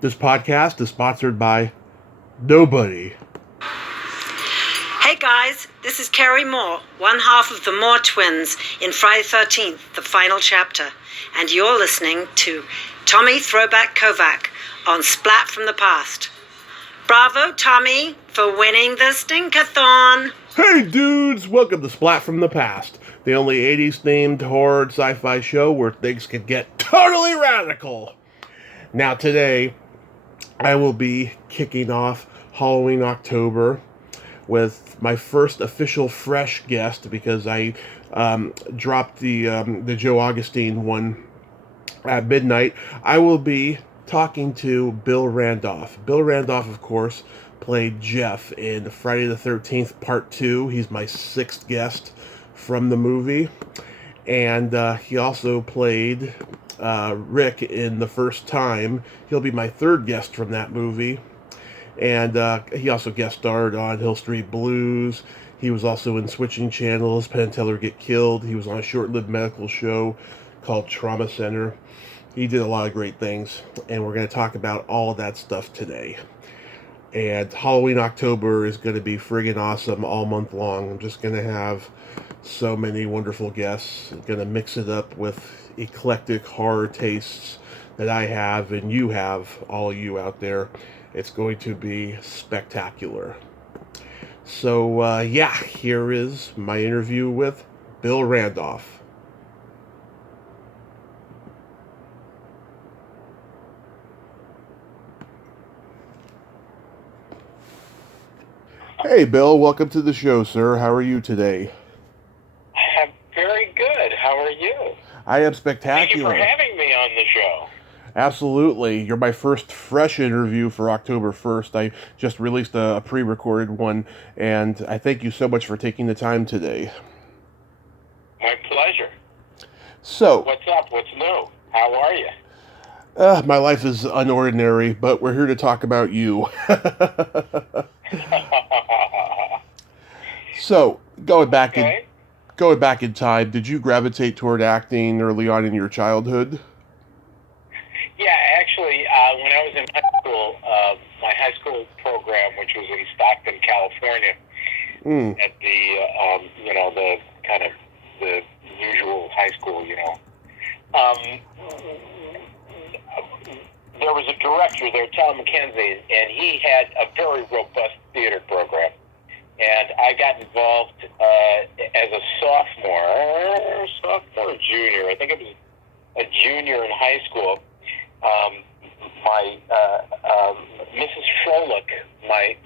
This podcast is sponsored by nobody. Hey guys, this is Carrie Moore, one half of the Moore twins in Friday the 13th, the final chapter. And you're listening to Tommy Throwback Kovac on Splat from the Past. Bravo, Tommy, for winning the Stinkathon. Hey dudes, welcome to Splat from the Past, the only 80s themed horror sci-fi show where things can get totally radical. Now today, I will be kicking off Halloween October with my first official fresh guest because I dropped the Joe Augustine one at midnight. I will be talking to Bill Randolph. Bill Randolph, of course, played Jeff in Friday the 13th Part 2. He's my sixth guest from the movie. And he also played Rick in The First Time. He'll be my third guest from that movie. And he also guest starred on Hill Street Blues. He was also in Switching Channels, Penn and Teller Get Killed. He was on a short-lived medical show called Trauma Center. He did a lot of great things, and we're going to talk about all of that stuff today. And Halloween October is going to be friggin' awesome all month long. I'm just going to have so many wonderful guests. I'm going to mix it up with eclectic horror tastes that I have and you have, all of you out there. It's going to be spectacular. So, here is my interview with Bill Randolph. Hey, Bill, welcome to the show, sir. How are you today? I'm very good. How are you? I am spectacular. Thank you for having me on the show. Absolutely. You're my first fresh interview for October 1st. I just released a pre-recorded one, and I thank you so much for taking the time today. My pleasure. So, what's up? What's new? How are you? My life is unordinary, but we're here to talk about you. So, going back in time, did you gravitate toward acting early on in your childhood? Yeah, actually, when I was in high school, my high school program, which was in Stockton, California, at the kind of the usual high school, there was a director there, Tom McKenzie, and he had a very robust theater program. And I got involved as a sophomore or junior. I think it was a junior in high school. My Mrs. Froelich, my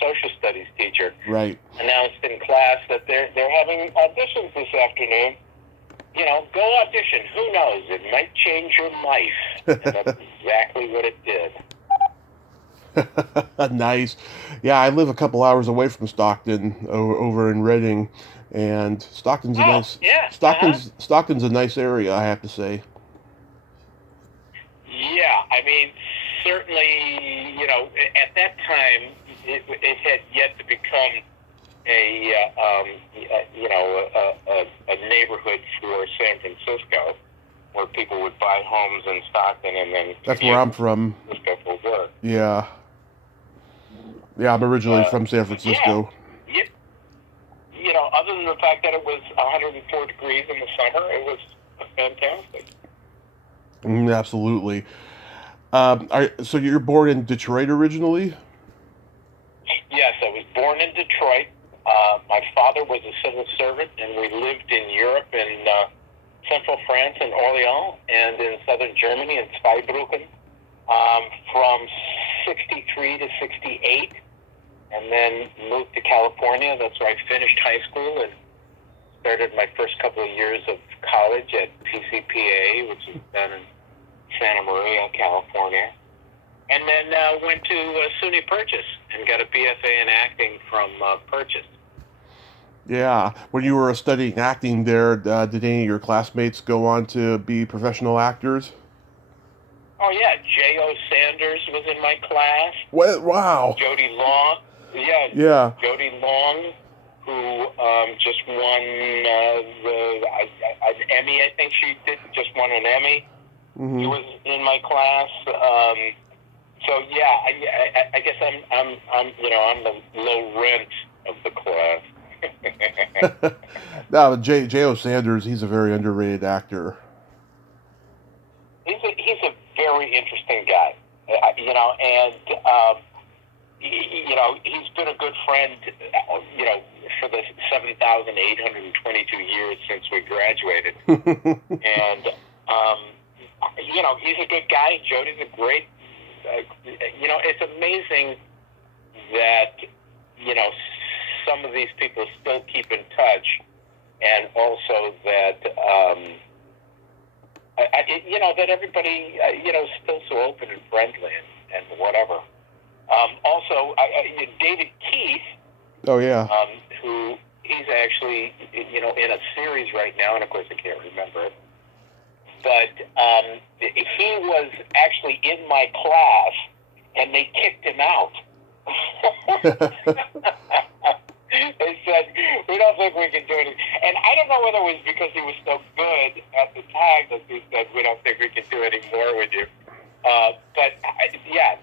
social studies teacher, right, announced in class that they're having auditions this afternoon. Go audition. Who knows? It might change your life. And that's exactly what it did. Nice. Yeah, I live a couple hours away from Stockton, over in Reading, and Stockton's Stockton's a nice area, I have to say. Yeah, I mean, certainly, at that time, it had yet to become a neighborhood for San Francisco, where people would buy homes in Stockton and then that's where I'm from. Francisco for work. Yeah, I'm originally from San Francisco. Yeah. Other than the fact that it was 104 degrees in the summer, it was fantastic. Absolutely. So you're born in Detroit originally? Yes, I was born in Detroit. My father was a civil servant, and we lived in Europe, in central France, in Orléans, and in southern Germany, in Zweibrücken, from 63 to 68, and then moved to California. That's where I finished high school and started my first couple of years of college at PCPA, which is down in Santa Maria, California. And then went to SUNY Purchase and got a BFA in acting from Purchase. Yeah. When you were studying acting there, did any of your classmates go on to be professional actors? Oh, yeah. J.O. Sanders was in my class. What? Wow. Jody Long. Yeah. Jody Long, who just won an Emmy. I think she just won an Emmy. He was in my class. So yeah, I guess I'm the low rent of the class. No, J.O. Sanders, he's a very underrated actor. He's a very interesting guy, and he's been a good friend, for the 7,822 years since we graduated, and he's a good guy. Jody's a great. It's amazing that some of these people still keep in touch, and also that that everybody is still so open and friendly and whatever. Also, David Keith. Oh yeah. Who he's actually in a series right now, and of course I can't remember it. But he was actually in my class, and they kicked him out. They said, "We don't think we can do it." And I don't know whether it was because he was so good at the time that they said, "We don't think we can do any more with you." But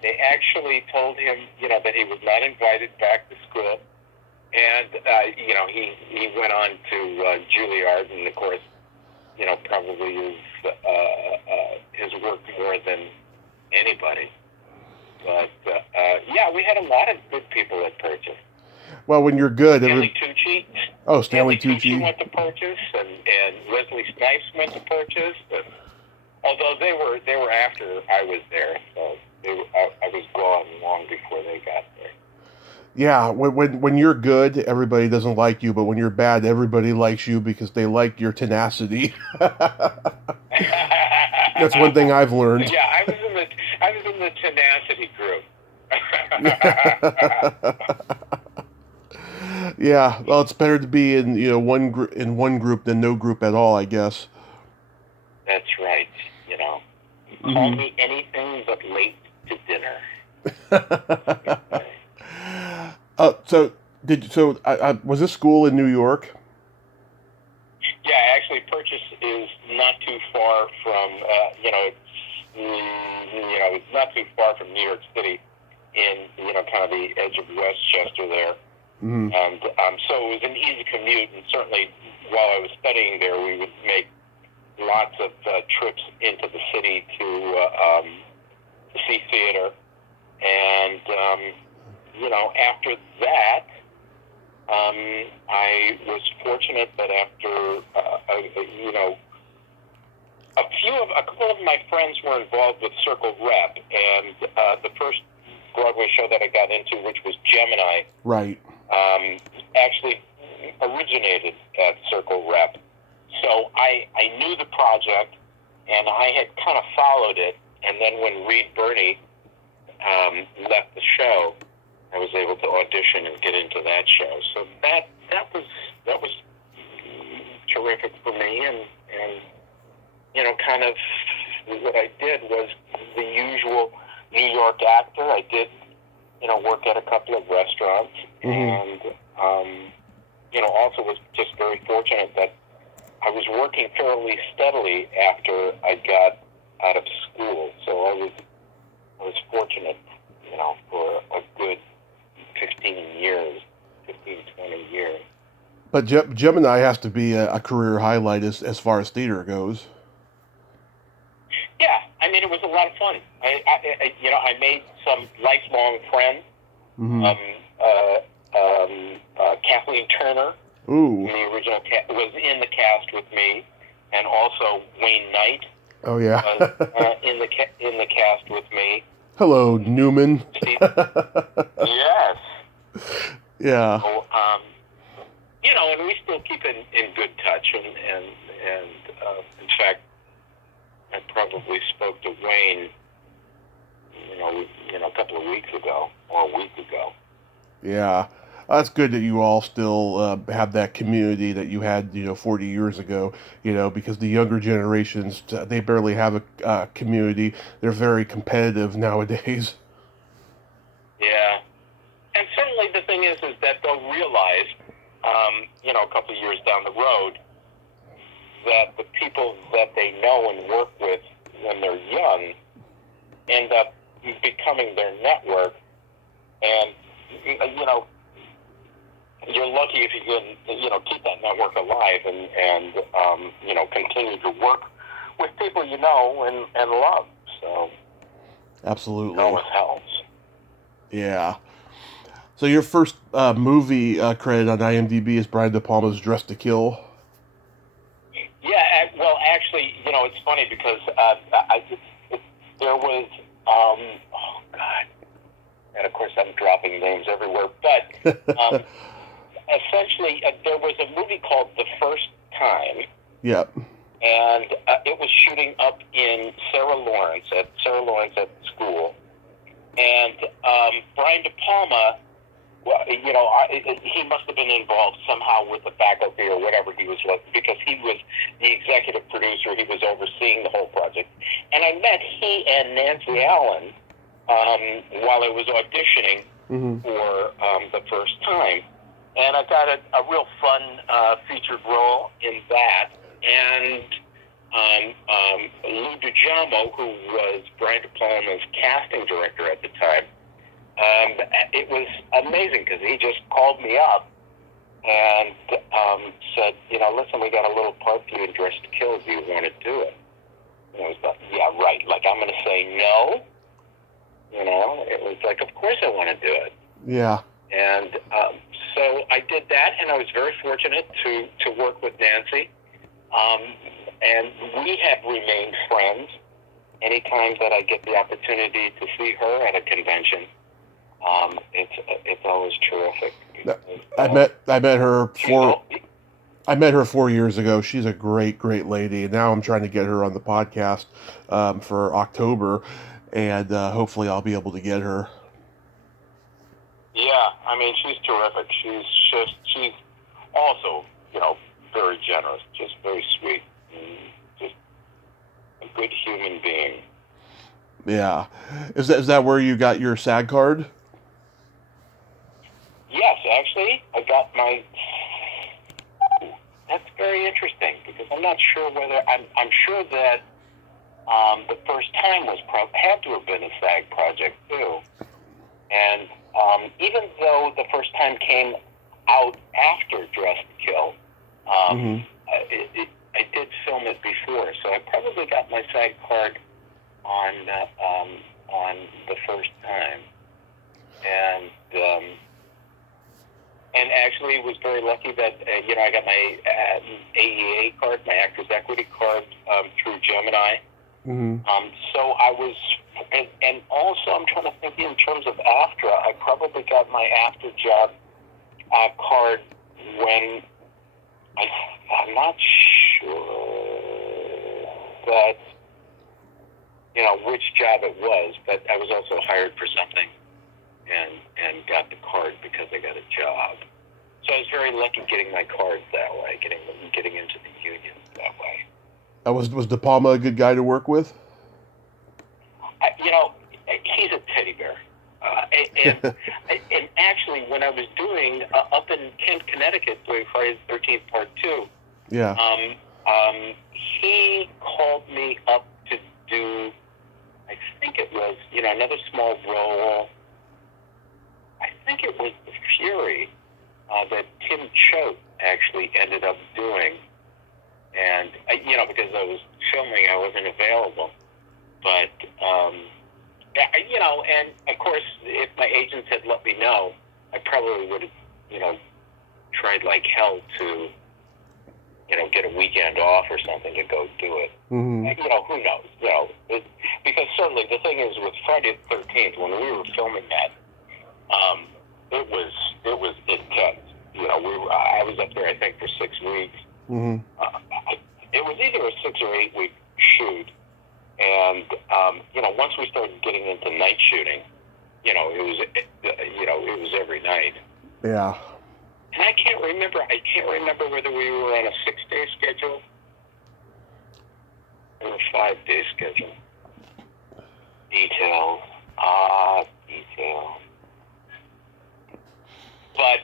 they actually told him, that he was not invited back to school, and he went on to Juilliard, and of course, probably his work more than anybody. But we had a lot of good people at Purchase. Well, when you're good, Stanley Tucci. Oh, Stanley Tucci went to Purchase, and Wesley Snipes went to Purchase. And, although they were after I was there, so I was gone long before they got there. Yeah, when you're good, everybody doesn't like you, but when you're bad, everybody likes you because they like your tenacity. That's one thing I've learned. Yeah, I was in the tenacity group. Yeah, well, it's better to be in one group than no group at all, I guess. That's right. Call me anything but late to dinner. Was this school in New York? Yeah, actually, Purchase is not too far from it's not too far from New York City, in kind of the edge of Westchester there. Mm-hmm. And so it was an easy commute, and certainly while I was studying there, we would make lots of trips into the city to see theater. And, after that, I was fortunate that after, a couple of my friends were involved with Circle Rep, and the first Broadway show that I got into, which was Gemini, right, actually originated at Circle Rep. So I knew the project, and I had kind of followed it. And then when Reed Birney left the show, I was able to audition and get into that show. So that was terrific for me. And kind of what I did was the usual New York actor. I did work at a couple of restaurants, and also was just very fortunate that I was working fairly steadily after I got out of school. So I was fortunate, for a good 20 years. But Gemini has to be a career highlight as far as theater goes. Yeah, I mean, it was a lot of fun. I made some lifelong friends. Mm-hmm. Kathleen Turner, ooh, the original was in the cast with me, and also Wayne Knight. Oh yeah, was in the cast with me. Hello, Newman. Yes. Yeah. So, and we still keep in good touch, and in fact, I probably spoke to Wayne, a couple of weeks ago or a week ago. Yeah. That's good that you all still have that community that you had, 40 years ago, because the younger generations, they barely have a community. They're very competitive nowadays. Yeah. And certainly the thing is that they'll realize, a couple of years down the road, that the people that they know and work with, when they're young end up becoming their network, and you're lucky if you can keep that network alive and continue to work with people you know and love. So Absolutely, it always helps. Yeah. So your first movie credit on IMDb is Brian De Palma's Dressed to Kill. Yeah, well, actually, it's funny because there was, oh God, and of course I'm dropping names everywhere, but essentially there was a movie called The First Time. Yep. And it was shooting up in Sarah Lawrence at school, and Brian De Palma. Well, he must have been involved somehow with the faculty or whatever he was with, because he was the executive producer. He was overseeing the whole project. And I met he and Nancy Allen while I was auditioning for The First Time. And I got a real fun featured role in that. And Lou DiGiamo, who was Brian De Palma's casting director at the time, it was amazing because he just called me up and said, listen, we got a little part for you in Dressed to Kill. Do you want to do it? And I was like, yeah, right. Like, I'm going to say no? It was like, of course I want to do it. Yeah. And so I did that, and I was very fortunate to work with Nancy. And we have remained friends. Anytime that I get the opportunity to see her at a convention, it's always terrific. I met her 4 years ago. She's a great lady, and now I'm trying to get her on the podcast for October, and hopefully I'll be able to get her. Yeah, I mean, she's terrific. She's also very generous, just very sweet, just a good human being. Yeah, is that where you got your SAG card? Yes, actually, I got my. That's very interesting because I'm not sure whether I'm sure that The First Time had to have been a SAG project too, and even though The First Time came out after Dressed to Kill, I did film it before, so I probably got my SAG card on The First Time, and actually was very lucky that I got my AEA card, my Actors Equity card, through Gemini. So I was, and also I'm trying to think in terms of AFTRA. I probably got my AFTRA job card when I'm not sure that which job it was, but I was also hired for something and got the card because I got a job. So I was very lucky getting my cards that way, getting into the union that way. Was De Palma a good guy to work with? He's a teddy bear. And actually, when I was doing up in Kent, Connecticut, doing Friday the 13th Part 2, yeah, he called me up to do, I think it was, another small role. I think it was The Fury that Tim Choate actually ended up doing. And, because I was filming, I wasn't available. But, and of course, if my agents had let me know, I probably would have, tried like hell to, get a weekend off or something to go do it. Who knows? Because certainly the thing is with Friday the 13th, when we were filming that, it was intense. I was up there, I think, for 6 weeks. It was either a 6 or 8 week shoot, and once we started getting into night shooting, it was every night. Yeah. And I can't remember whether we were on a 6-day schedule or a 5-day schedule. Details. But,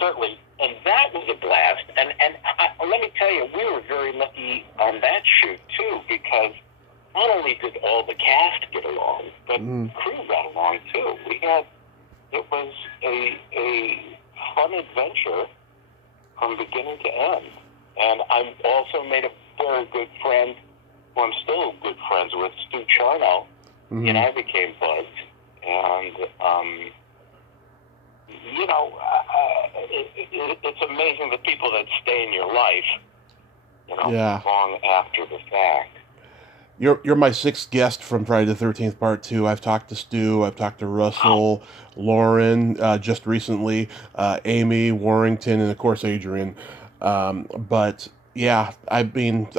certainly, and that was a blast. And let me tell you, we were very lucky on that shoot, too, because crew got along too. It was a fun adventure from beginning to end. And I also made a very good friend, who I'm still good friends with, Stu Charno. Mm-hmm. And I became buds. And, it's amazing the people that stay in your life, long after the fact. You're my sixth guest from Friday the 13th Part 2. I've talked to Stu, I've talked to Russell, Lauren, just recently, Amy, Warrington, and of course Adrian. But yeah, I think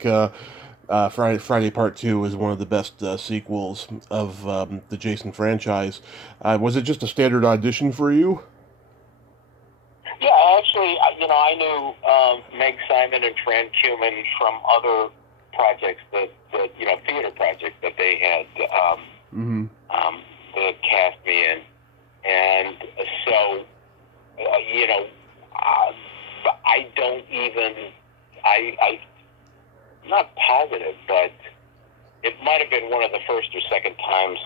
Friday Part 2 is one of the best sequels of the Jason franchise. Was it just a standard audition for you? Yeah, actually, I knew Meg Simon and Fran Cumin from other projects that theater projects that they had that cast me in, and so I don't even I'm not positive, but it might have been one of the first or second times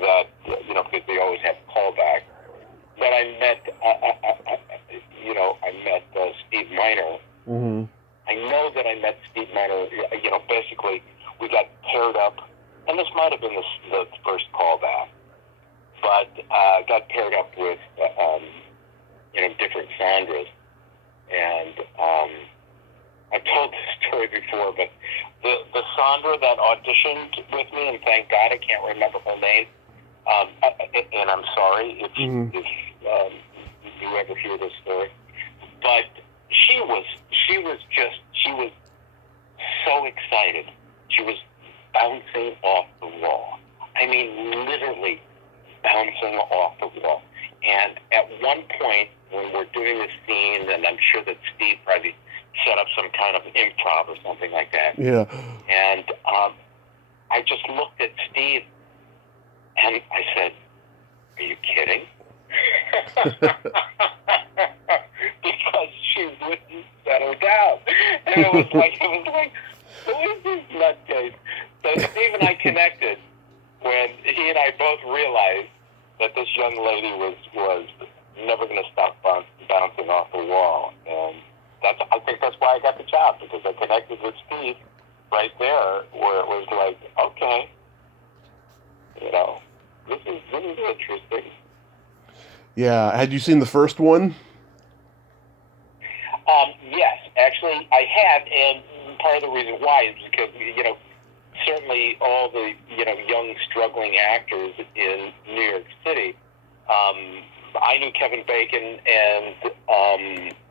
that because they always have callback. But I met Steve Miner. Mm-hmm. I know that I met Steve Miner. Basically we got paired up, and this might have been the first callback, but got paired up with different Sandras, and I've told this story before, but the Sandra that auditioned with me, and thank God I can't remember her name, and I'm sorry if you ever hear this story, but she was so excited. She was bouncing off the wall. I mean, literally bouncing off the wall. And at one point, when we're doing this scene, and I'm sure that Steve probably set up some kind of improv or something like that. Yeah. And I just looked at Steve, and I said, "Are you kidding?" Because she wouldn't settle down. And it was like, who is this nutcase? So Steve and I connected when he and I both realized that this young lady was never going to stop bouncing off the wall. And I think that's why I got the job, because I connected with Steve right there, where it was like, okay, this is interesting. Yeah. Had you seen the first one? Yes, actually I had, and part of the reason why is because, certainly all the, young struggling actors in New York City, I knew Kevin Bacon, and,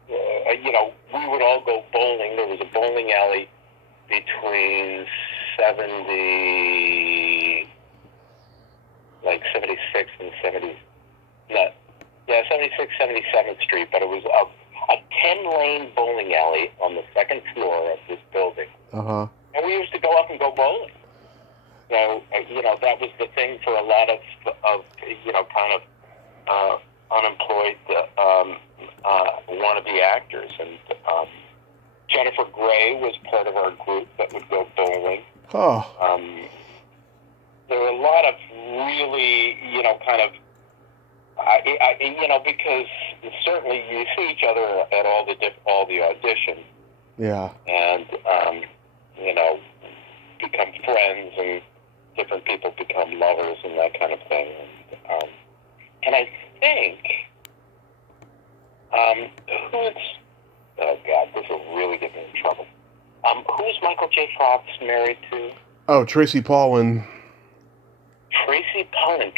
we would all go bowling. There was a bowling alley between 76 and 76, 77th Street, but it was a 10-lane bowling alley on the second floor of this building. Uh-huh. And we used to go up and go bowling. So, that was the thing for a lot of unemployed wannabe actors. And Jennifer Gray was part of our group that would go bowling. Oh. There were a lot of really, because certainly you see each other at all the auditions. Yeah. And, become friends, and different people become lovers and that kind of thing. And I think, oh God, this will really get me in trouble. Who's Michael J. Fox married to? Oh, Tracy Pollan. Tracy Pollan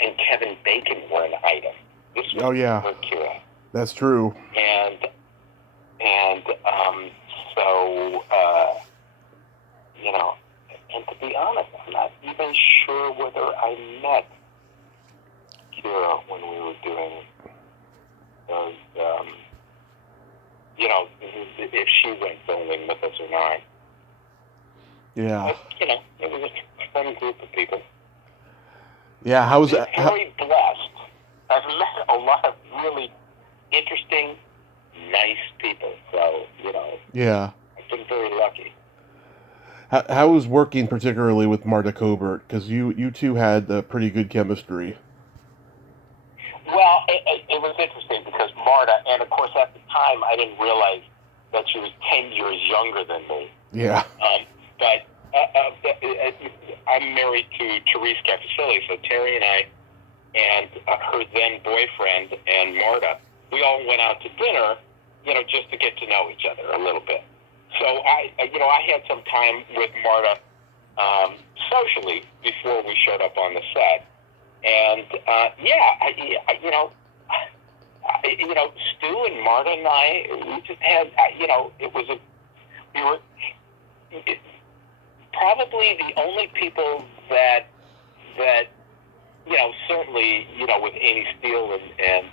and Kevin Bacon were an item. This was Mercury. That's true. And and to be honest, I'm not even sure whether I met Kira when we were doing those, if she went bowling with us or not. Yeah. But, it was a fun group of people. Yeah, how was that? Very blessed. I've met a lot of really interesting, nice people. So, Yeah. I've been very lucky. How was working particularly with Marta Cobert? Because you two had pretty good chemistry. Well, it was interesting because Marta, and of course at the time I didn't realize that she was 10 years younger than me. Yeah. But I'm married to Therese Cafusilli, so Terry and I and her then boyfriend and Marta, we all went out to dinner, just to get to know each other a little bit. So I had some time with Marta socially before we showed up on the set. And Stu and Marta and I, we just had, we were probably the only people that certainly, with Amy Steele and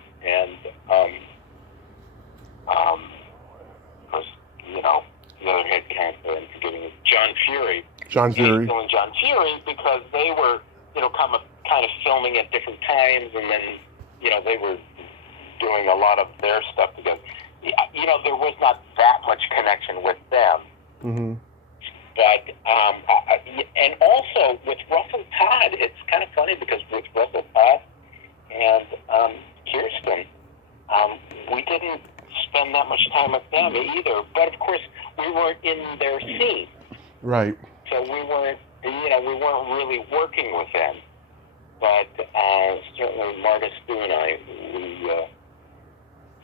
the other head counselor, I'm forgetting it, John Fury. John Fury. Amy Steele and John Fury, because they were, kind of filming at different times, and then, they were doing a lot of their stuff together. There was not that much connection with them. Mm-hmm. But, and also with Russell Todd, it's kind of funny because with Russell Todd and Kirsten, we didn't spend that much time with them either. But of course, we weren't in their scene. Right. So we weren't really working with them. But certainly Marta, Stu, and I, we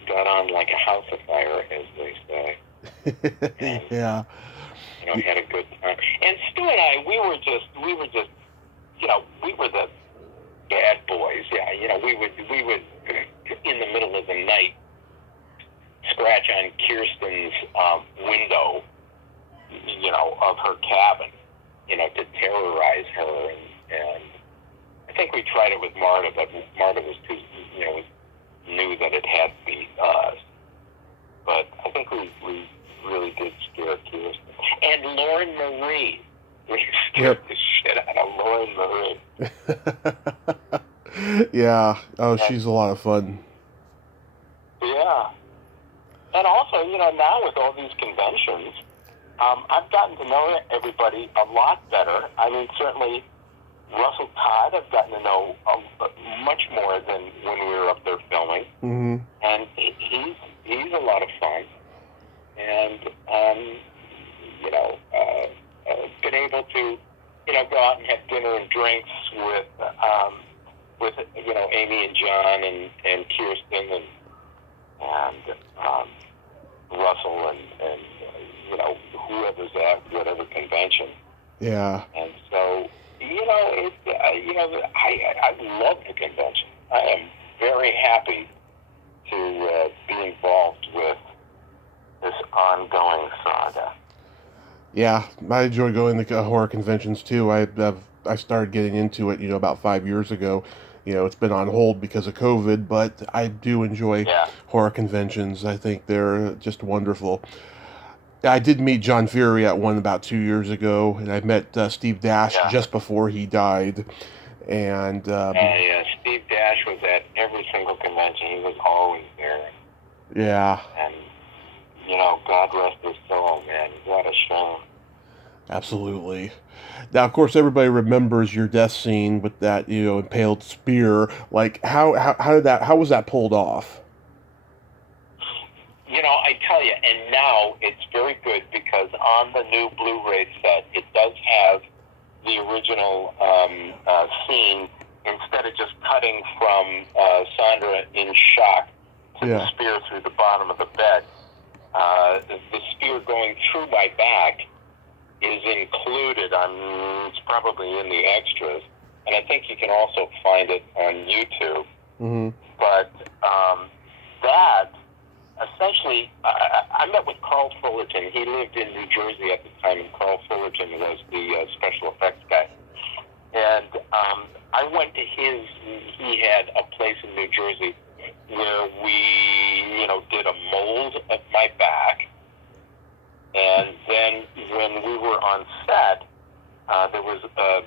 got on like a house of fire, as they say. Yeah. Had a good time. And Stu and I, we were just, we were the bad boys. Yeah, we would in the middle of the night scratch on Kirsten's window, of her cabin, to terrorize her. And I think we tried it with Marta, but Marta was too, knew that it had to be us. But I think we really did scare Kirsten. And Lauren Marie. We scared the shit out of Lauren Marie. Yeah. Oh, she's a lot of fun. Yeah. And also, now with all these conventions, I've gotten to know everybody a lot better. I mean, certainly Russell Todd I've gotten to know much more than when we were up there filming. Mm-hmm. And he's a lot of fun. And, been able to, go out and have dinner and drinks with Amy and John and Kirsten and Russell and whoever's at whatever convention. Yeah. And so, I love the convention. I am very happy to be involved with this ongoing saga. Yeah, I enjoy going to horror conventions too. I started getting into it, about 5 years ago. It's been on hold because of COVID, but I do enjoy horror conventions. I think they're just wonderful. I did meet John Fury at one about 2 years ago, and I met Steve Dash just before he died. And Steve Dash was at every single convention. He was always there. Yeah. And God rest his soul, man. What a show. Absolutely. Now, of course, everybody remembers your death scene with that, impaled spear. Like, how was that pulled off? I tell you, and now it's very good because on the new Blu-ray set, it does have the original scene. Instead of just cutting from Sandra in shock to the spear through the bottom of the bed, the spear going through my back is included. It's probably in the extras, and I think you can also find it on YouTube. Mm-hmm. But that essentially, I met with Carl Fullerton. He lived in New Jersey at the time, and Carl Fullerton was the special effects guy. And I went to his. He had a place in New Jersey where we, did a mold of my back. And then when we were on set, there was a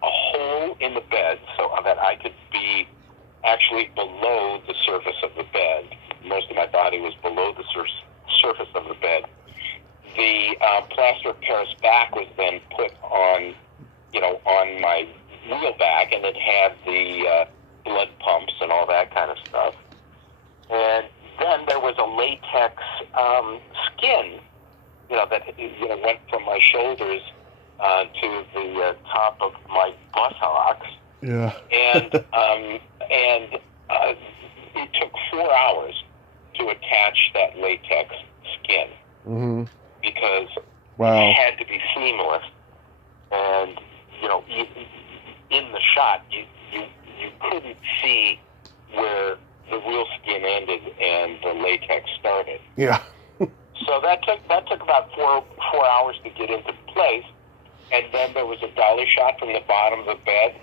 hole in the bed so that I could be actually below the surface of the bed. Most of my body was below the surface of the bed. the plaster of Paris back was then put on, on my wheel back, and it had the blood pumps and all that kind of stuff. And then there was a latex skin, that went from my shoulders to the top of my buttocks. Yeah. And it took 4 hours to attach that latex skin. Mm-hmm. Because wow. it had to be seamless, and in the shot you couldn't see where the real skin ended and the latex started. Yeah. So that took about four hours to get into place, and then there was a dolly shot from the bottom of the bed,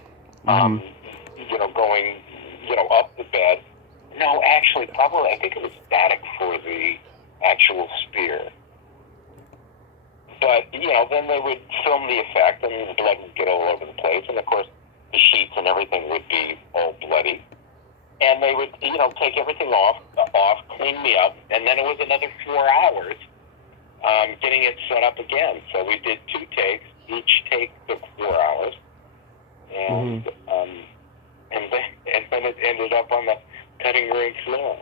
going up the bed. No, actually, probably I think it was static for the actual spear. But, then they would film the effect, and the blood would get all over the place. And, of course, the sheets and everything would be all bloody. And they would, take everything off, clean me up. And then it was another 4 hours getting it set up again. So we did 2 takes. Each take took 4 hours. And, and then it ended up on the cutting room floor.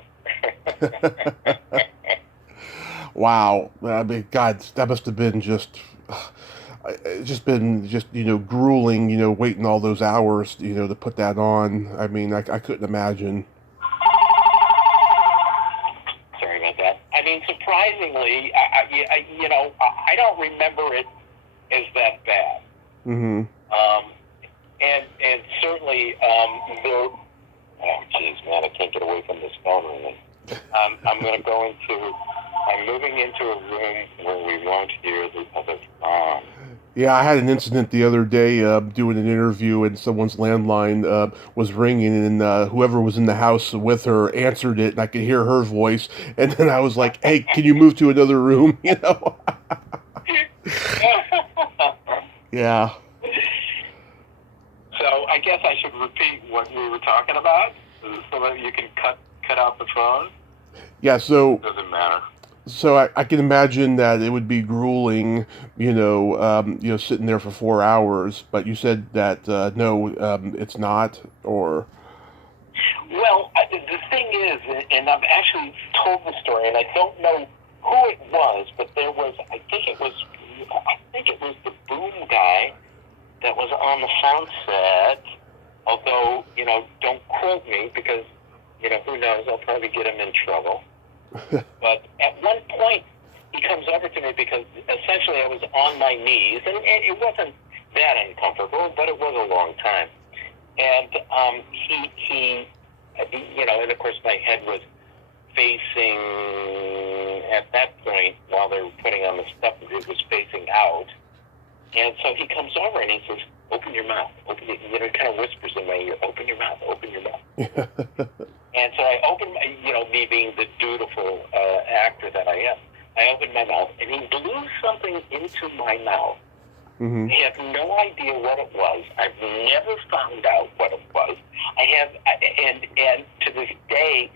Wow. I mean, God, that must have been just grueling, waiting all those hours, to put that on. I mean, I couldn't imagine. Sorry about that. I mean, surprisingly, I don't remember it as that bad. Mm-hmm. And certainly, there. Oh, jeez, man, I can't get away from this phone ringing. I'm moving into a room where we won't hear the other phone. Yeah, I had an incident the other day doing an interview, and someone's landline was ringing, and whoever was in the house with her answered it, and I could hear her voice, and then I was like, hey, can you move to another room, Yeah. So I guess I should repeat what we were talking about, so that you can cut out the phone. Yeah, so... Doesn't matter. So I can imagine that it would be grueling, sitting there for 4 hours. But you said that no, it's not, or. Well, the thing is, and I've actually told the story, and I don't know who it was, but there was, I think it was the boom guy that was on the sound set. Although, don't quote me because, who knows? I'll probably get him in trouble. But at one point, he comes over to me because essentially I was on my knees, and it wasn't that uncomfortable, but it was a long time. And he and of course my head was facing, at that point, while they were putting on the stuff, it was facing out. And so he comes over and he says, open your mouth. Kind of whispers in my ear, open your mouth, open your mouth. And so I opened my, me being the dutiful actor that I am, I opened my mouth, and he blew something into my mouth. Mm-hmm. I have no idea what it was. I've never found out what it was. And to this day,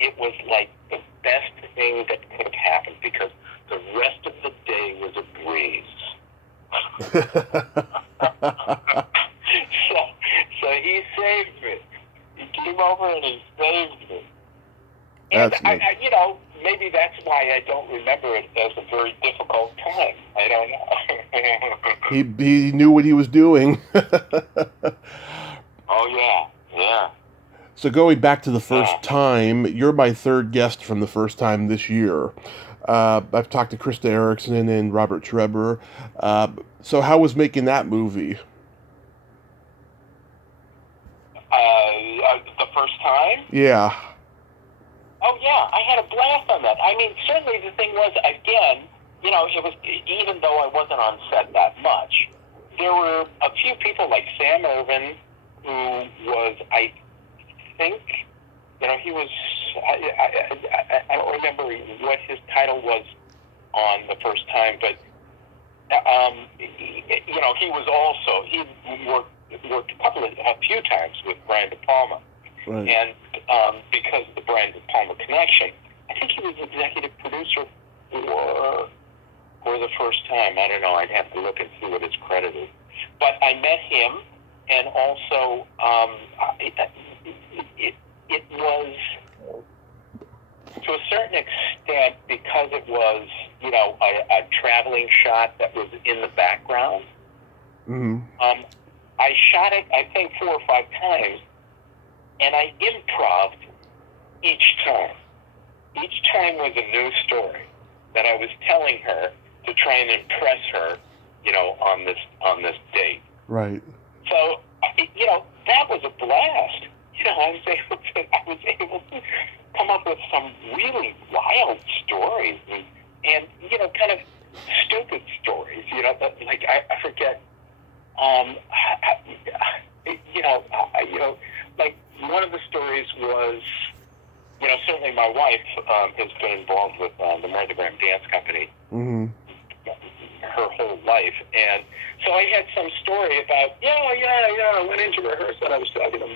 it was like the best thing that could have happened, because the rest of the day was a breeze. So he saved me. He came over and he saved me. And maybe that's why I don't remember it as a very difficult time. I don't know. He knew what he was doing. Oh, yeah. So going back to the first time, you're my third guest from the first time this year. I've talked to Krista Erickson and Robert Trebor. So how was making that movie? The first time? Yeah. Oh, yeah, I had a blast on that. I mean, certainly the thing was, again, it was, even though I wasn't on set that much, there were a few people like Sam Irvin, who was, I think, he was, I don't remember what his title was on the first time, but, he was also, he worked a few times with Brian De Palma. Right. And because of the Brian De Palma connection, I think he was executive producer for, or the first time. I don't know. I'd have to look and see what it's credited. But I met him, and also it was, to a certain extent, because it was, a traveling shot that was in the background. Mm-hmm. I shot it, I think, 4 or 5 times, and I improv'd each time. Each time was a new story that I was telling her to try and impress her, on this date. Right. So, that was a blast. I was able to come up with some really wild stories and kind of stupid stories. Like I forget. Like one of the stories was, certainly my wife has been involved with the Martha Graham Dance Company. Mm-hmm. Her whole life, and so I had some story about, I went into rehearsal and I was talking to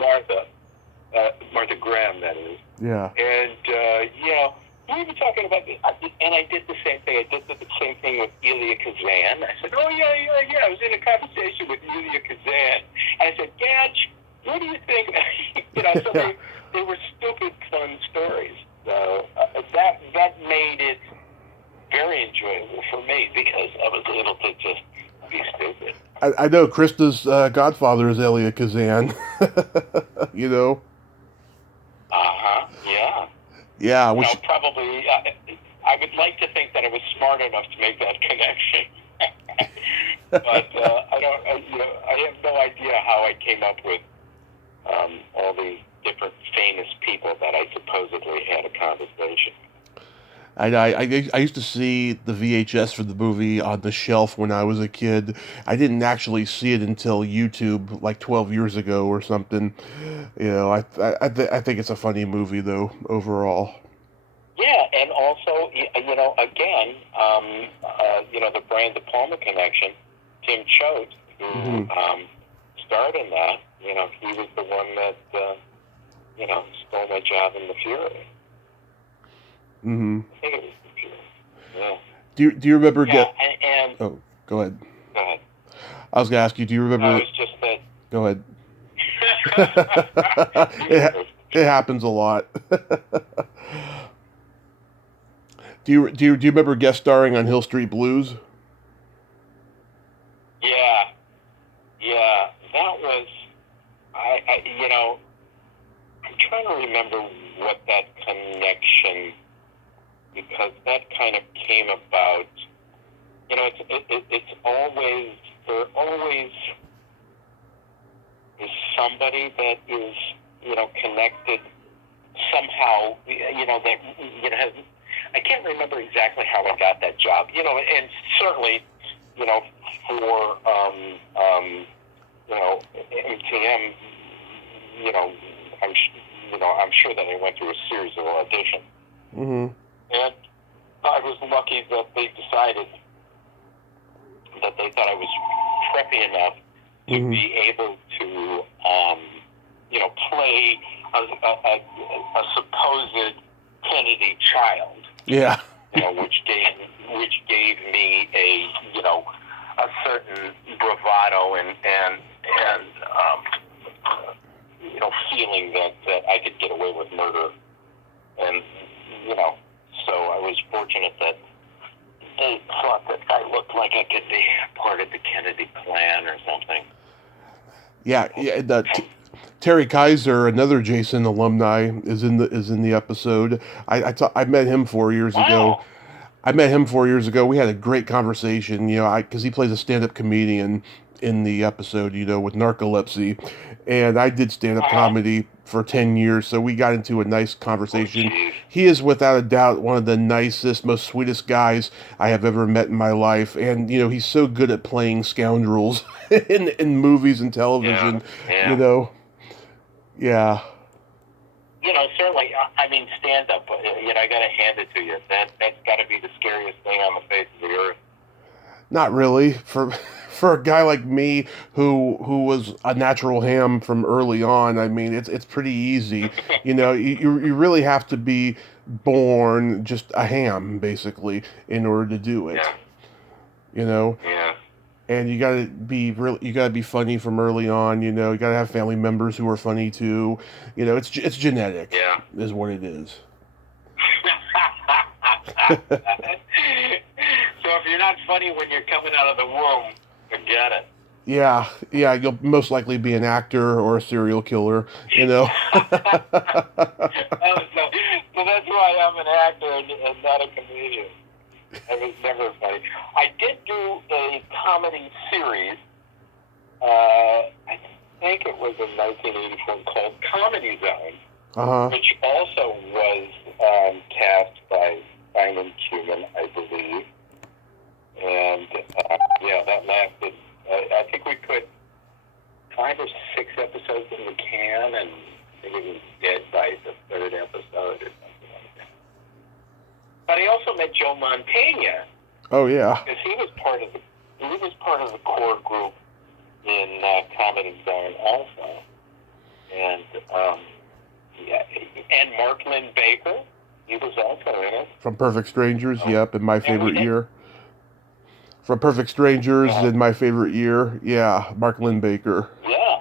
Martha Graham, that is. Yeah. And, we were talking about, and I did the same thing. I did the same thing with Elia Kazan. I said, I was in a conversation with Elia Kazan. And I said, Gadge, what do you think? So they were stupid, fun stories. So that made it very enjoyable for me because I was able to just be stupid. I know Krista's godfather is Elia Kazan. Yeah. Yeah. Probably. I would like to think that I was smart enough to make that connection, but I have no idea how I came up with all the different famous people that I supposedly had a conversation. I used to see the VHS for the movie on the shelf when I was a kid. I didn't actually see it until YouTube, like 12 years ago or something. I think it's a funny movie though overall. Yeah, and also again, the Brian De Palma connection. Tim Choate, who starred in that. He was the one that stole my job in The Fury. Mm-hmm. I think it was The Fury. Yeah. Do you remember? Yeah, and oh, go ahead. Go ahead. I was gonna ask you. Do you remember? No, it's just that. Go ahead. It happens a lot. Do you remember guest starring on Hill Street Blues? Yeah, that was. I'm trying to remember what that connection, because that kind of came about. It's always, there always is somebody that is, connected somehow, that, has, I can't remember exactly how I got that job, and certainly, for, MTM, I'm sure that I went through a series of auditions. Mm-hmm. And I was lucky that they decided that they thought I was preppy enough to be able to, play a supposed Kennedy child. Yeah. Which gave me a certain bravado and feeling that I could get away with murder, and so I was fortunate that they thought that I looked like I could be part of the Kennedy plan or something. Yeah. Terry Kaiser, another Jason alumni, is in the episode. I met him 4 years ago. I met him 4 years ago. We had a great conversation, because he plays a stand-up comedian in the episode, with narcolepsy. And I did stand-up comedy for 10 years, so we got into a nice conversation. He is without a doubt one of the nicest, most sweetest guys I have ever met in my life. And, he's so good at playing scoundrels in movies and television, Yeah. Certainly, stand-up, I gotta hand it to you. That's gotta be the scariest thing on the face of the earth. Not really. For a guy like me who was a natural ham from early on, it's pretty easy. You really have to be born just a ham, basically, in order to do it. you know. Yeah. And you gotta be funny from early on, you know. You gotta have family members who are funny too, you know. It's genetic, Yeah. is what it is. So if you're not funny when you're coming out of the womb, forget it. Yeah, you'll most likely be an actor or a serial killer, you know. So that's why I'm an actor and not a comedian. I was never funny. I did do a comedy series. I think it was in 1984 called Comedy Zone, Uh-huh. which also was cast by Simon Cuban, I believe. And yeah, that lasted. I think we put 5 or 6 episodes in the can, and I think it was dead by the 3rd episode or something like that. But I also met Joe Mantegna, Oh yeah. because he was part of the core group in Comedy Zone also, and yeah, and Mark Lynn Baker, he was also in it. From Perfect Strangers, Oh. yep, in My And Favorite we did- Year. From Perfect Strangers Yeah. in My Favorite Year, yeah, Mark Lynn Baker. Yeah.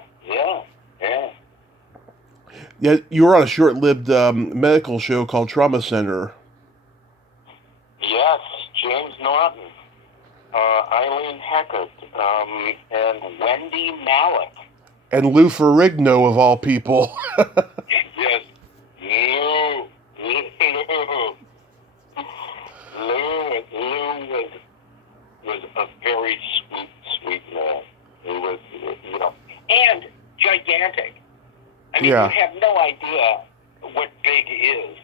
Yeah, you were on a short-lived medical show called Trauma Center. Yes, James Norton, Eileen Heckert, and Wendy Malick. And Lou Ferrigno, of all people. Yes, Lou was a very sweet man. He was, and gigantic. I mean, Yeah. you have no idea what big is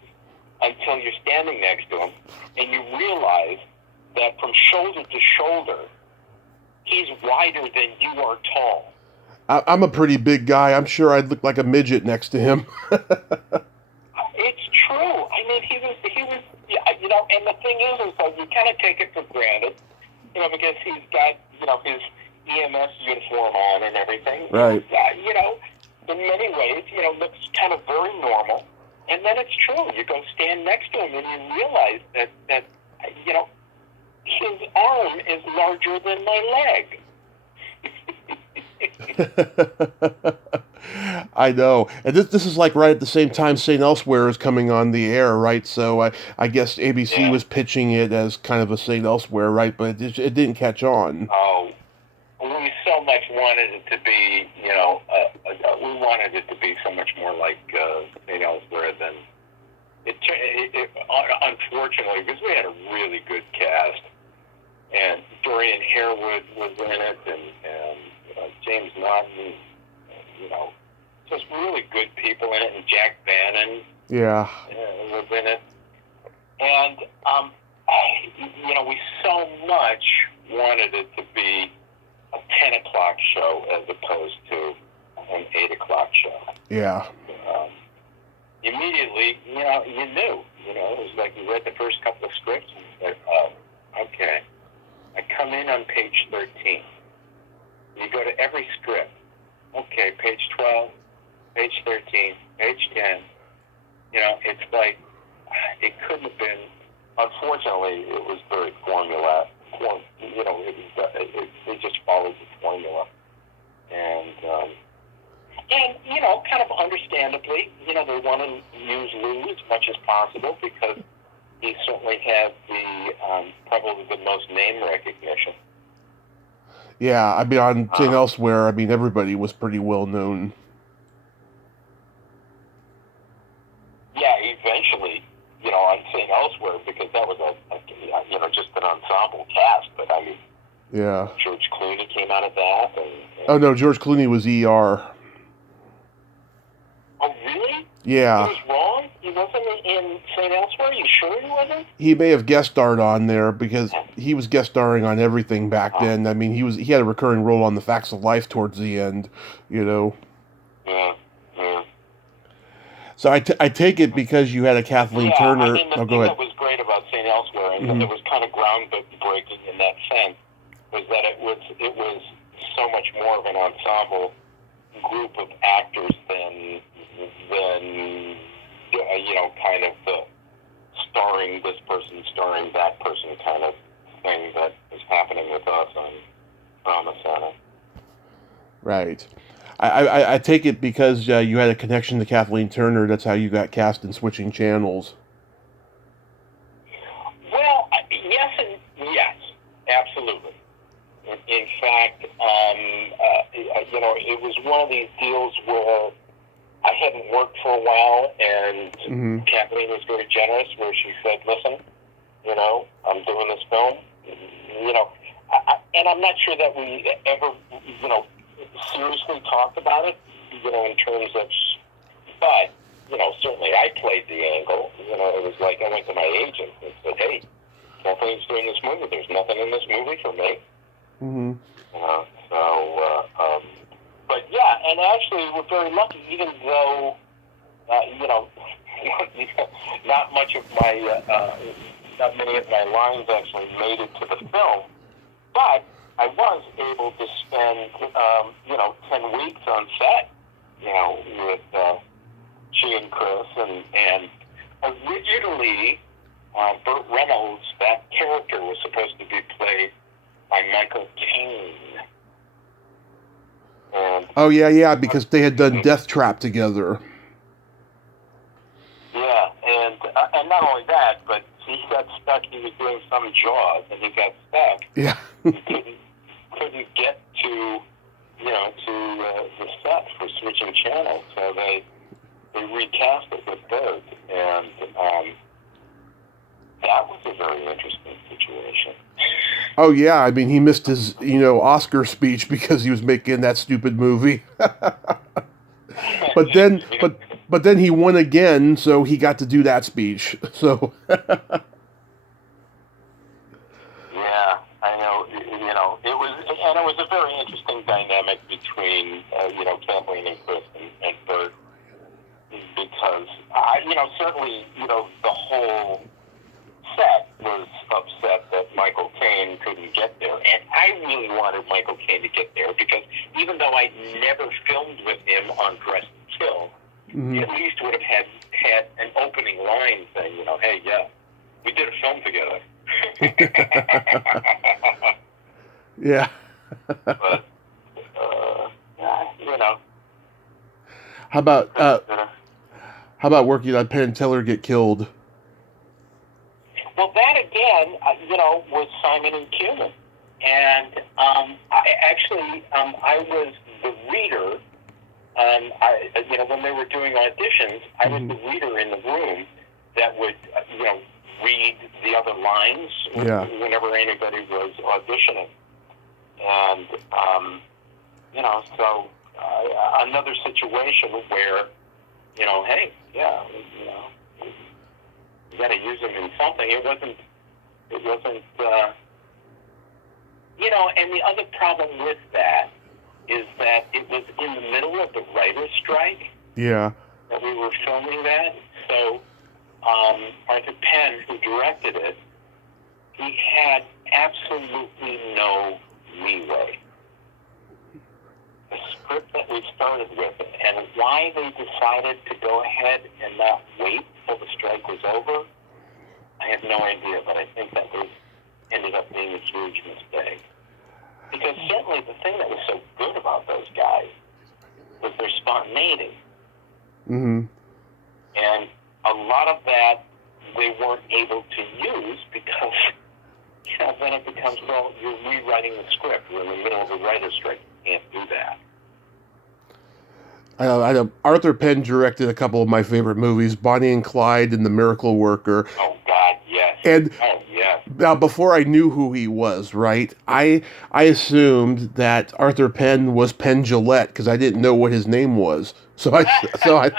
until you're standing next to him, and you realize that from shoulder to shoulder, he's wider than you are tall. I'm a pretty big guy. I'm sure I'd look like a midget next to him. It's true. I mean, he was, and the thing is that you kind of take it for granted, because he's got, his EMS uniform on and everything. Right. In many ways, looks kind of very normal. And then it's true. You go stand next to him and you realize that his arm is larger than my leg. I know. And this is like right at the same time St. Elsewhere is coming on the air, right? So I guess ABC Yeah. was pitching it as kind of a St. Elsewhere, right? But it didn't catch on. Oh, we so much wanted it to be, we wanted it to be so much more like St. Elsewhere than it. Unfortunately, because we had a really good cast, and Dorian Harewood was in it, and James Norton, just really good people in it, and Jack Bannon Yeah. was in it, and we so much wanted it to be a 10 o'clock show as opposed to an 8 o'clock show. Yeah. Immediately, you knew, it was like you read the first couple of scripts and you said, oh, okay. I come in on page 13. You go to every script. Okay, page 12, page 13, page 10. It's like, it couldn't have been, unfortunately, it was very formula. It just followed the formula. And kind of understandably, they want to use Lou as much as possible because he certainly had probably the most name recognition. Yeah, I mean, on St. Elsewhere, everybody was pretty well known. Yeah, eventually, on St. Elsewhere, because that was just an ensemble cast, but Yeah. George Clooney came out of that. Oh, no, George Clooney was ER. Oh, really? Yeah. He was wrong? He wasn't in St. Elsewhere? You sure he wasn't? He may have guest starred on there because he was guest starring on everything back then. He had a recurring role on The Facts of Life towards the end, Yeah. So I take it because you had a Kathleen Turner. The Oh, thing go ahead. that was great about St. Elsewhere, and it was kind of groundbreaking in that sense, was that it was so much more of an ensemble group of actors than kind of the starring this person, starring that person kind of thing that was happening with Right. I take it because you had a connection to Kathleen Turner. That's how you got cast in Switching Channels. Well, yes and yes, absolutely. In fact, it was one of these deals where I hadn't worked for a while, and Kathleen was very generous, where she said, "Listen, I'm doing this film, and I'm not sure that we ever, seriously talked about it, in terms of, but, certainly I played the angle. It was like I went to my agent and said, hey, Kathleen's doing this movie. There's nothing in this movie for me. Mm-hmm. But yeah, and actually we're very lucky, even though, not many of my lines actually made it to the film, but I was able to spend, 10 weeks on set, with she and Chris, and originally, Bill Randolph, that character was supposed to be played by Michael Caine. Oh, yeah, because they had done Death Trap together. Yeah, and not only that, but he got stuck. He was doing some Jaws, and he got stuck. Yeah. He couldn't get to the set for Switching Channels, so they recast it with Bird, and that was a very interesting situation. Oh yeah, I mean he missed his Oscar speech because he was making that stupid movie. But then he won again, so he got to do that speech. So yeah, I know. It was a very interesting dynamic between Kathleen and Chris and Bert, because certainly the whole set was upset that Michael Caine couldn't get there, and I really wanted Michael Caine to get there because even though I never filmed with him on Dress to Kill, he at least would have had an opening line saying, hey, yeah, we did a film together. Yeah. But, How about working on Penn and Teller Get Killed? Well, that again, was Simon and Cumin, and I was the reader. When they were doing auditions, I was the reader in the room that would, read the other lines whenever anybody was auditioning, and so another situation where, hey, yeah, you got to use them in something. It wasn't, and the other problem with that is that it was in the middle of the writer's strike. Yeah. That we were filming that. So, Arthur Penn, who directed it, he had absolutely no leeway. The script that we started with, and why they decided to go ahead and not wait till the strike was over, I have no idea, but I think that ended up being a huge mistake. Because certainly the thing that was so good about those guys was their spontaneity. Mm-hmm. And a lot of that they weren't able to use because, then it becomes, well, you're rewriting the script. You're in the middle of a writer's strike. You can't do that. I know Arthur Penn directed a couple of my favorite movies, Bonnie and Clyde and The Miracle Worker. Oh, God, yes. And yes. Now, before I knew who he was, right, I assumed that Arthur Penn was Penn Jillette because I didn't know what his name was. So I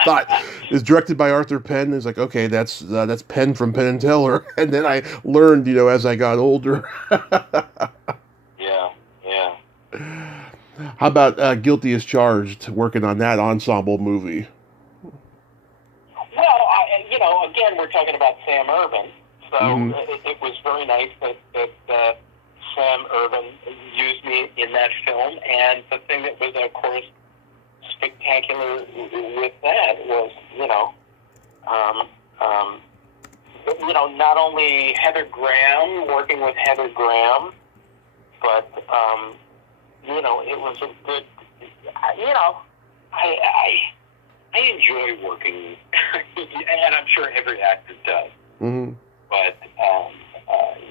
thought it's directed by Arthur Penn. It's like, okay, that's Penn from Penn and Teller. And then I learned, as I got older. Yeah. How about Guilty as Charged, working on that ensemble movie? Well, again, we're talking about Sam Irvin. So it was very nice that Sam Irvin used me in that film. And the thing that was, of course, spectacular with that was, not only Heather Graham, working with Heather Graham, but, it was a good you know, I enjoy working, and I'm sure every actor does. Mm-hmm. But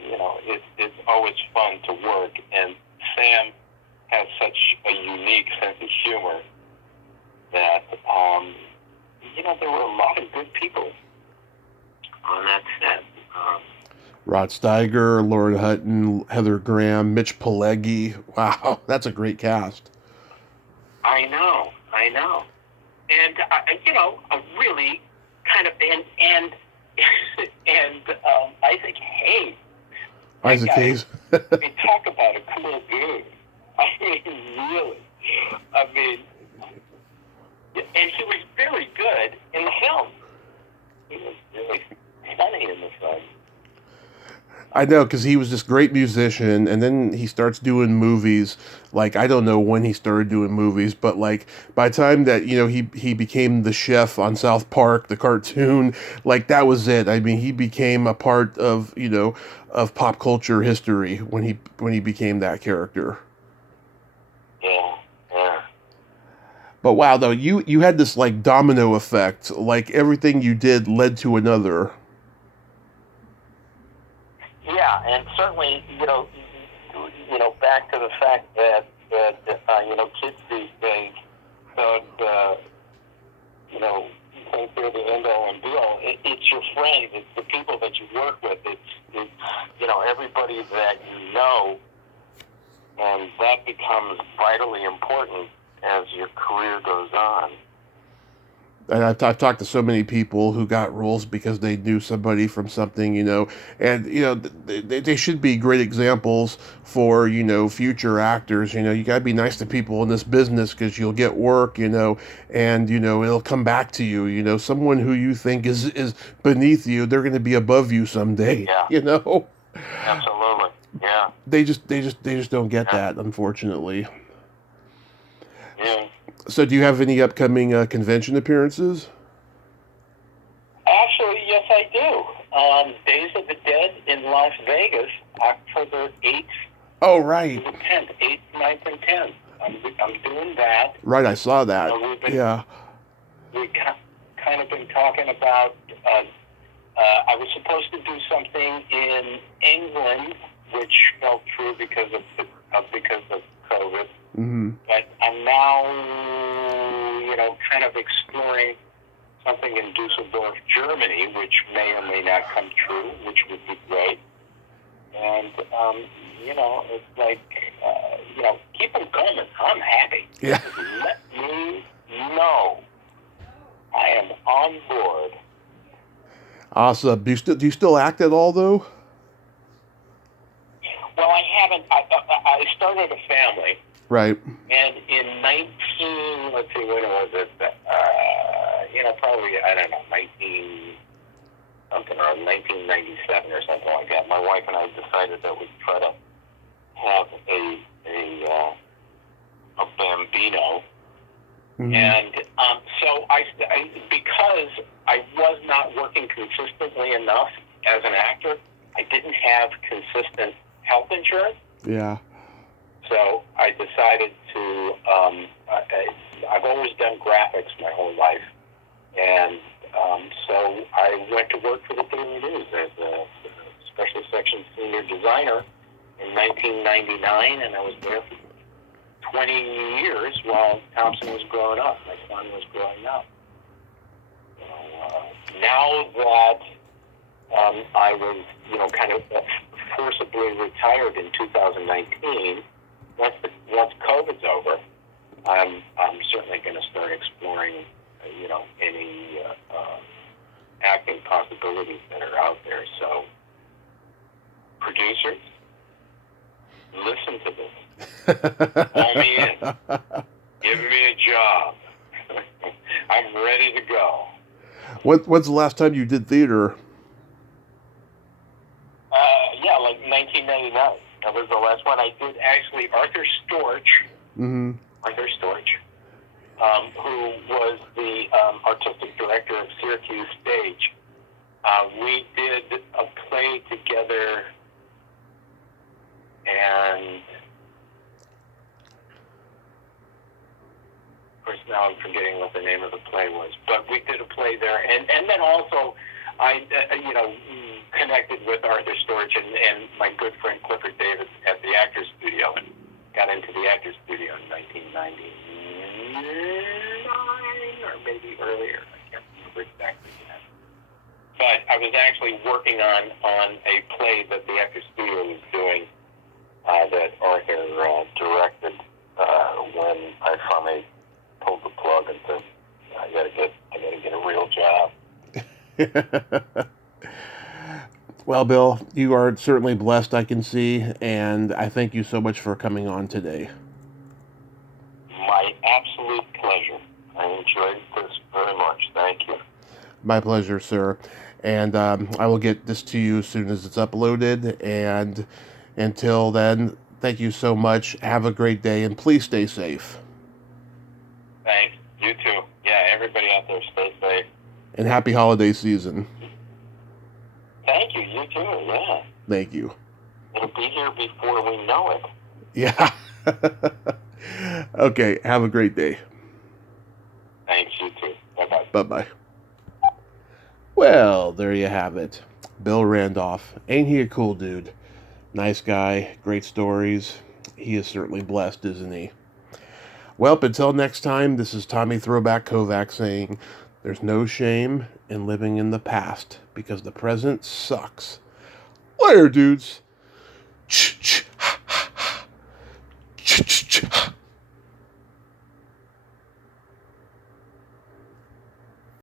you know, it's always fun to work, and Sam has such a unique sense of humor that you know, there were a lot of good people on that set. Rod Steiger, Lauren Hutton, Heather Graham, Mitch Pileggi. Wow, that's a great cast. I know, and you know, a really kind of and I think, hey, Isaac Hayes. they talk about a cool dude. I mean, really. I mean, and he was very good in the film. He was really funny in the film. I know, because he was this great musician, and then he starts doing movies. Like, I don't know when he started doing movies, but like by the time that, you know, he became the chef on South Park, the cartoon, like that was it. I mean, he became a part of, you know, of pop culture history when he became that character. Yeah, yeah. But wow, though, you had this like domino effect, like everything you did led to another. Yeah, and certainly, you know, back to the fact that you know, kids these days don't, you know, think they're the end all and be all. It's your friends, it's the people that you work with, it's you know, everybody that you know, and that becomes vitally important as your career goes on. And I've talked to so many people who got roles because they knew somebody from something, you know, and, you know, they should be great examples for, you know, future actors. You know, you got to be nice to people in this business because you'll get work, you know, and, you know, it'll come back to you. You know, someone who you think is beneath you, they're going to be above you someday, Yeah. You know? Absolutely. Yeah. They just don't get that, unfortunately. Yeah. So do you have any upcoming convention appearances? Actually, yes, I do. Days of the Dead in Las Vegas, October 8th. Oh, right. To the 10th, 8th, 9th, and 10th. I'm doing that. Right, I saw that. Yeah. We've kind of been talking about, I was supposed to do something in England, which fell through because of COVID. Mm-hmm. But I'm now, you know, kind of exploring something in Dusseldorf, Germany, which may or may not come true, which would be great. And, you know, it's like, you know, keep them coming. I'm happy. Yeah. Let me know. I am on board. Awesome. Do you still act at all, though? Well, I haven't. I started a family. Right. And in let's see, when was it? You know, probably, I don't know, 1997 or something like that. My wife and I decided that we'd try to have a bambino. Mm-hmm. And so because I was not working consistently enough as an actor, I didn't have consistent health insurance. Yeah. So I decided to, I've always done graphics my whole life. And so I went to work for the Daily News as a special section senior designer in 1999, and I was there for 20 years while Thompson was growing up. My son was growing up. So, now that I was, you know, kind of forcibly retired in 2019, once COVID's over, I'm certainly going to start exploring, you know, any acting possibilities that are out there. So, producers, listen to this. Call me in. Give me a job. I'm ready to go. When's the last time you did theater? Yeah, like 1999. That was the last one I did. Actually, Arthur Storch, Mm-hmm. Arthur Storch, who was the artistic director of Syracuse Stage. We did a play together, and course, now I'm forgetting what the name of the play was. But we did a play there. And then also, I, connected with Arthur Storch and my good friend Clifford Davis at the Actors Studio, and got into the Actors Studio in 1999, or maybe earlier. I can't remember exactly yet. But I was actually working on a play that the Actors Studio was doing that Arthur directed when I finally pulled the plug and said, I gotta get a real job. Well, Bill, you are certainly blessed, I can see, and I thank you so much for coming on today. My absolute pleasure. I enjoyed this very much. Thank you. My pleasure, sir. And I will get this to you as soon as it's uploaded. And until then, thank you so much. Have a great day, and please stay safe. Thanks. You too. Yeah, everybody out there, stay safe. And happy holiday season. Thank you. You too. Yeah. Thank you. It'll be here before we know it. Yeah. Okay. Have a great day. Thanks. You too. Bye-bye. Bye-bye. Well, there you have it. Bill Randolph. Ain't he a cool dude? Nice guy. Great stories. He is certainly blessed, isn't he? Well, until next time, this is Tommy Throwback Kovac saying, there's no shame in living in the past because the present sucks. Later, dudes. Ch-ch. Ch-ch-ch.